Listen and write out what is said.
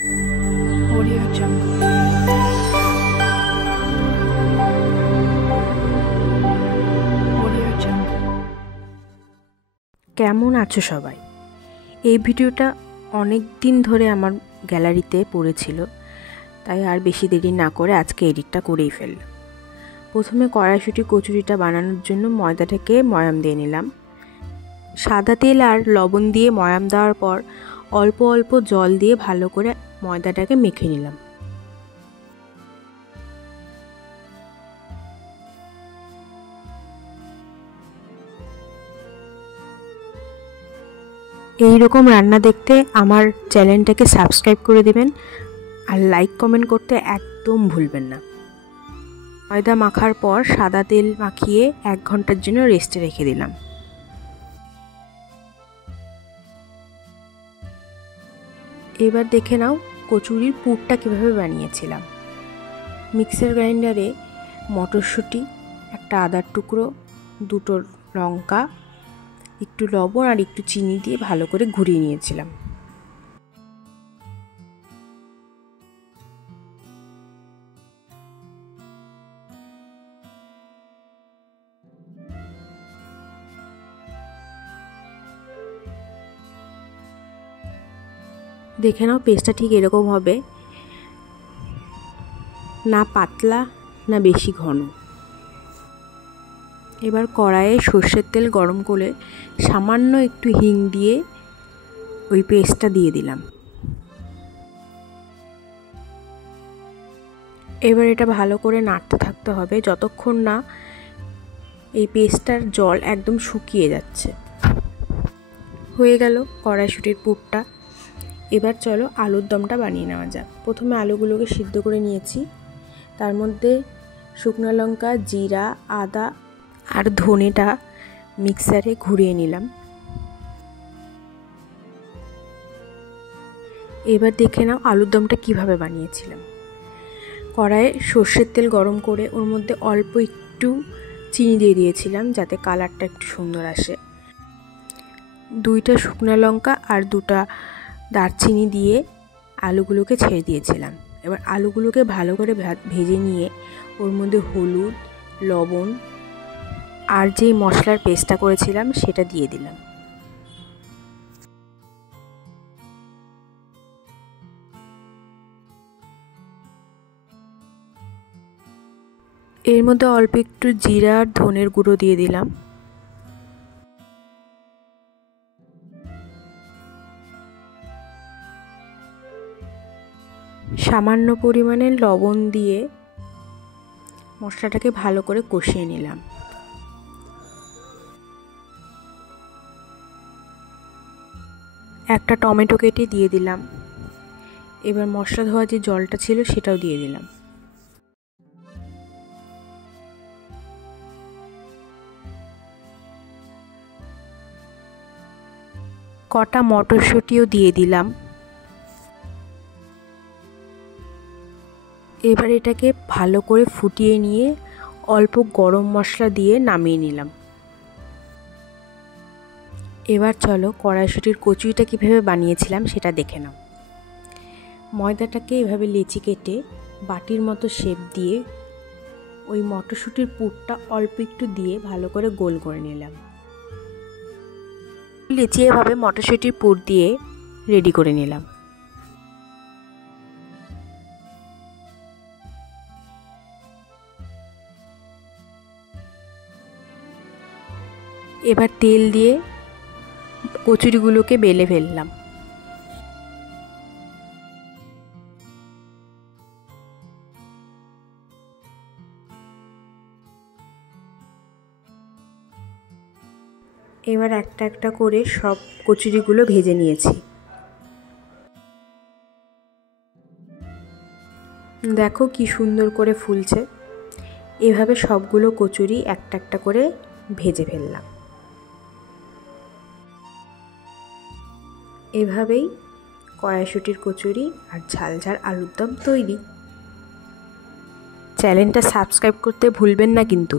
Audio Jungle. Audio Jungle. কেমন আছো সবাই? এই ভিডিওটা অনেক দিন ধরে আমার গ্যালারিতে পড়েছিল, তাই আর বেশি দেরি না করে আজকে এডিটটা করেই ফেললাম। প্রথমে কড়াইশুঁটি কচুরিটা বানানোর জন্য ময়দাটাকে ময়াম দিয়ে নিলাম। সাদা তেল আর লবণ দিয়ে ময়াম দেওয়ার পর অল্প অল্প জল দিয়ে ভালো করে ময়দাটাকে মেখে নিলাম। এই রকম রান্না দেখতে আমার চ্যানেলটাকে সাবস্ক্রাইব করে দেবেন আর লাইক কমেন্ট করতে একদম ভুলবেন না। ময়দা মাখার পর সাদা তেল মাখিয়ে 1 ঘন্টার জন্য রেস্টে রেখে দিলাম। এবার দেখে নাও কচুরির পুরটা কীভাবে বানিয়েছিলাম। মিক্সার গ্রাইন্ডারে মটরশুঁটি, একটা আদার টুকরো, 2টো লঙ্কা, একটু লবণ আর একটু চিনি দিয়ে ভালো করে ঘুরিয়ে নিয়েছিলাম। দেখে নাও পেস্টটা ঠিক এরকম হবে, না পাতলা না বেশি ঘন। এবার কড়াইয়ে সর্ষের তেল গরম করে সামান্য একটু হিং দিয়ে ওই পেস্টটা দিয়ে দিলাম। এবার এটা ভালো করে নাড়তে থাকতে হবে যতক্ষণ না এই পেস্টটার জল একদম শুকিয়ে যাচ্ছে। হয়ে গেল কড়াইশুঁটির পুরটা। এবার চলো আলুর দমটা বানিয়ে নেওয়া যাক। প্রথমে আলুগুলোকে সিদ্ধ করে নিয়েছি, তার মধ্যে শুকনো লঙ্কা, জিরা, আদা আর ধনেটা মিক্সারে ঘুরিয়ে নিলাম। এবার দেখে নাও আলুর দমটা কিভাবে বানিয়েছিলাম। কড়াইয়ে সর্ষের তেল গরম করে ওর মধ্যে অল্প একটু চিনি দিয়ে দিয়েছিলাম যাতে কালারটা একটু সুন্দর আসে। 2টা শুকনো লঙ্কা আর 2টা দারচিনি দিয়ে আলুগুলোকে ছেড়ে দিয়েছিলাম। এবার আলুগুলোকে ভালো করে ভেজে নিয়ে ওর মধ্যে হলুদ, লবণ আর যেই মশলার পেস্টটা করেছিলাম সেটা দিয়ে দিলাম। এর মধ্যে অল্প একটু জিরা আর ধনের গুঁড়ো দিয়ে দিলাম। সামান্য পরিমাণে লবণ দিয়ে মশলাটাকে ভালো করে কষিয়ে নিলাম। একটা টমেটো কেটে দিয়ে দিলাম। এবার মশলা ধোয়া যে জলটা ছিল সেটাও দিয়ে দিলাম। কটা মটরশুঁটিও দিয়ে দিলাম। এবার এটাকে ভালো করে ফুটিয়ে নিয়ে অল্প গরম মশলা দিয়ে নামিয়ে নিলাম। এবার চলো কড়াইশুঁটির কচুরিটা কীভাবে বানিয়েছিলাম সেটা দেখে নাও। ময়দাটাকে এভাবে লেচি কেটে বাটির মতো শেপ দিয়ে ওই মটরশুঁটির পুরটা অল্প একটু দিয়ে ভালো করে গোল করে নিলাম। লেচি এভাবে মটরশুঁটির পুর দিয়ে রেডি করে নিলাম। এবার তেল দিয়ে কচুরিগুলোকে বেলে ফেললাম। এবার একটা একটা করে সব কচুরিগুলো ভেজে নিয়েছি। দেখো কি সুন্দর করে ফুলছে। এভাবে সবগুলো কচুরি একটা একটা করে ভেজে ফেললাম। এভাবেই কড়াইশুঁটির কচুরি আর ঝাল ঝাল আলুর দম তৈরি। চ্যানেলটা সাবস্ক্রাইব করতে ভুলবেন না কিন্তু।